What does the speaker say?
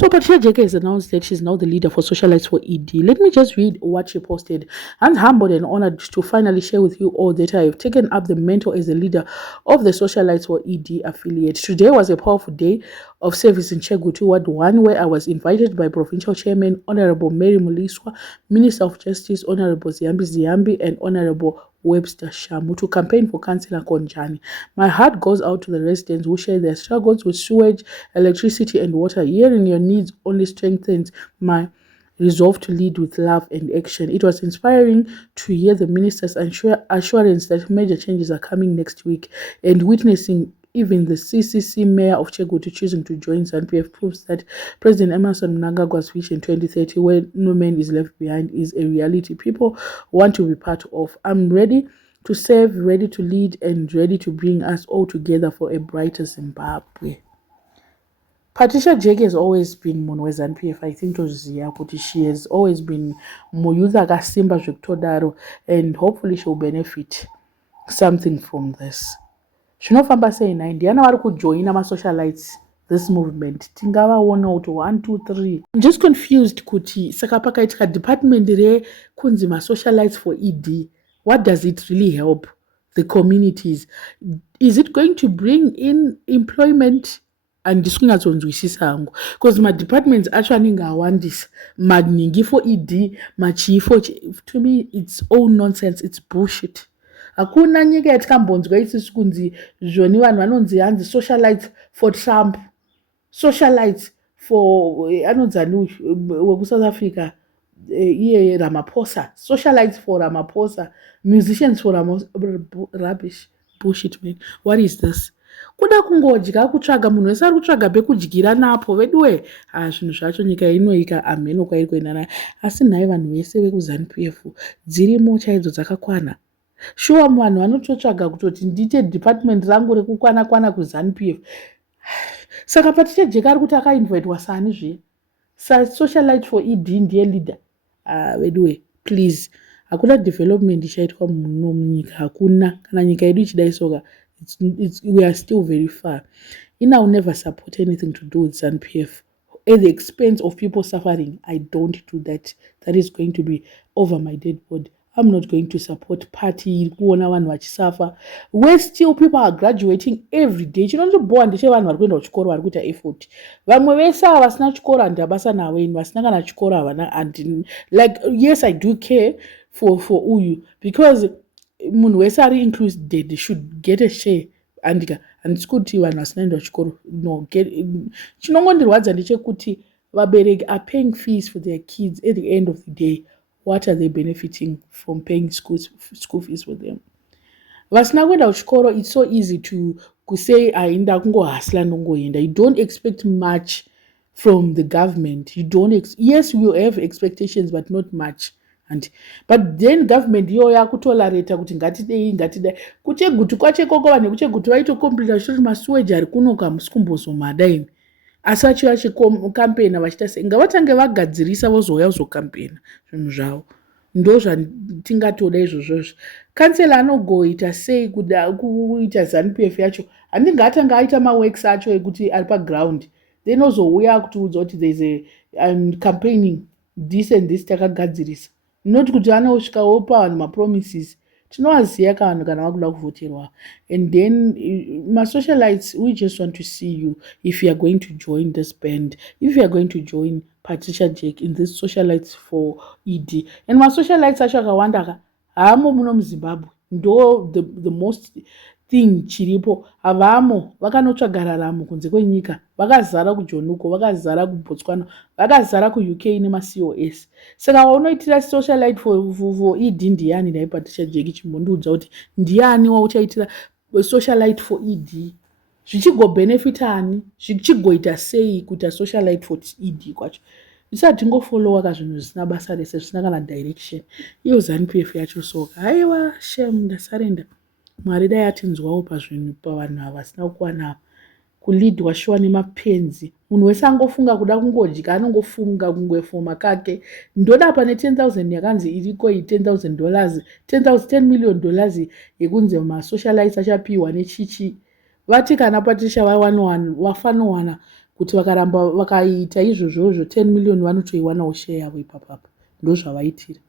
So Patricia Jeke has announced that she's now the leader for Socialites for ED. Let me just read what she posted. I'm humbled and honored to finally share with you all that I have taken up the mantle as the leader of the Socialites for ED affiliate. Today was a powerful day of service in Chegutu Ward 1, where I was invited by Provincial Chairman Honorable Mary Muliswa, Minister of Justice Honorable Ziyambi Ziyambi, and Honorable Webster Shamu to campaign for Councillor Konjani. My heart goes out to the residents who share their struggles with sewage, electricity, and water. Hearing your needs only strengthens my resolve to lead with love and action. It was inspiring to hear the minister's assurance that major changes are coming next week, and witnessing even the CCC mayor of Chegutu choosing to join ZANU-PF proves that President Emmerson Mnangagwa's vision 2030, where no man is left behind, is a reality people want to be part of. I'm ready to serve, ready to lead, and ready to bring us all together for a brighter Zimbabwe. Patricia Jeke has always been munhu weZANU-PF. I think toziya kuti she has always been muyouth akasimba zvekutodaro, and hopefully she will benefit something from this. Zvinofamba sei nai? Ndiana vari kujoina masocialites this movement. Tingavaona kuti 1 2 3. I'm just confused kuti saka pakaitika department rekunzi masocialites for ED. What does it really help the communities? Is it going to bring in employment? Andisingatsonzwisisa hangu because ma-departments acho anenge awandisa maningi for ED machifo. To me it's all nonsense, it's bullshit. Hakuna nyika yatikambonzwa isusu kunzi zvoni vanhu vanonzi hanzi socialites for Trump, socialites for anonzani wekusouth Africa iye Ramaphosa, socialites for Ramaphosa, musicians for rubbish, bullshit man. What is this? Kuda kungodya kutsvaga munhu wese ari kutsvaga pekudyira napo veduwe zvinhu zvacho nyika inoika amheno kwairi kuenda nayo. Asi nhai vanhu vese vekuZANU-PF dzirimo chaidzo dzakakwana. Shuwa vanhu vanototsvaga kutoti ndiite department rangu rekukwana kuZANU-PF. Saka Patricia Jeke ari kuti akainvitwa sani zviye socialite for ED ndiye leader. Veduwe please, hakuna development ichaitwa muno munyika, hakuna. Kana nyika yedu ichidai soka we are still very far. I will never support anything to do with ZANU-PF at the expense of people suffering. I don't do that. That is going to be over my dead body. I'm not going to support party kuona vanhu vachisuffer where still people are graduating every day. Chinondoboa ndeche vanhu vari kuenda kuchikoro vari kuita effort. Vamwe vese ava vasina chikoro handabasa naweni, vasina kana chikoro havana. And like yes, I do care for uyu because munhu wese ari included should get a share. Handisi kuti vanhu vasinaenda chikoro no chinongondirwadza ndechekuti vabereki are paying fees for their kids. At the end of the day, what are they benefiting from paying school fees for them? Vasina kuenda kuchikoro, it's so easy to say ainda kungohasla ndongoenda. You don't expect much from the government. You don't yes, we will have expectations but not much. But then government yo yakutolerate kuti ngatidei kuchegutu kwachekoko vanhu kuchegutu vaitocomplaina vachiti masuweji ari kunoka musikumbozomada imi. Asi vachiuya chikampena vachita sei ngavatange vagadzirisa vozouya kuzokampena zvinhu zvavo. Ndo zvatingatoda izvozvozvo. Kansela anogoita sei kuita ZANU-PF yacho handinge atanga aita maworks acho ekuti ari paground, then ozouya kutiudza kuti there is a campaigning this and this takagadzirisa. Not kuti anosvika opa vanhu mapromises. Tinovaziva vanhu kana vakuda kuvhoterwa. And then masocialites, we just want to see you if you are going to join this band, if you are going to join Patricia Jeke in this socialites for ED. And masocialites acho akawanda haamo muno muZimbabwe. Ndo the most thing chiripo. Havamo vakanotsvaga raramo kunze kwenyika. Vakazara kuJonuko, vakazara kuBotswana, vakazara kuUK nemaCOS. Saka waunoitira socialite for ED ndiani nai Patricia Jeke chimbondiudza kuti ndiani wauchaitira socialite for ED? Zvichigobenefita ani? Zvichigoita sei kuita socialite for ED kwacho? Tisatingofollowa kazvinhu zvisina basa rese, zvisina kana direction. Iyo ZANU-PF yacho soka. Haiwa shame, ndasarenda. Mwari dai atinzwawo pazvinhu pavanhu ava vasina kukwana kulidwa shuwa nemapenzi. Munhu wese angofunga kuda kungodya, anongofunga kungwefoma kake. Ndoda pane 10,000 yakanzi iriko $10,000, $10 million yekunze masocialites achapiwa nechichi. Vati kana Patricia wafanowana kuti vakaramba vakaita izvozvozvo 10 million vanotoiwanawo share yavo ipapapa. Ndozvavaitira.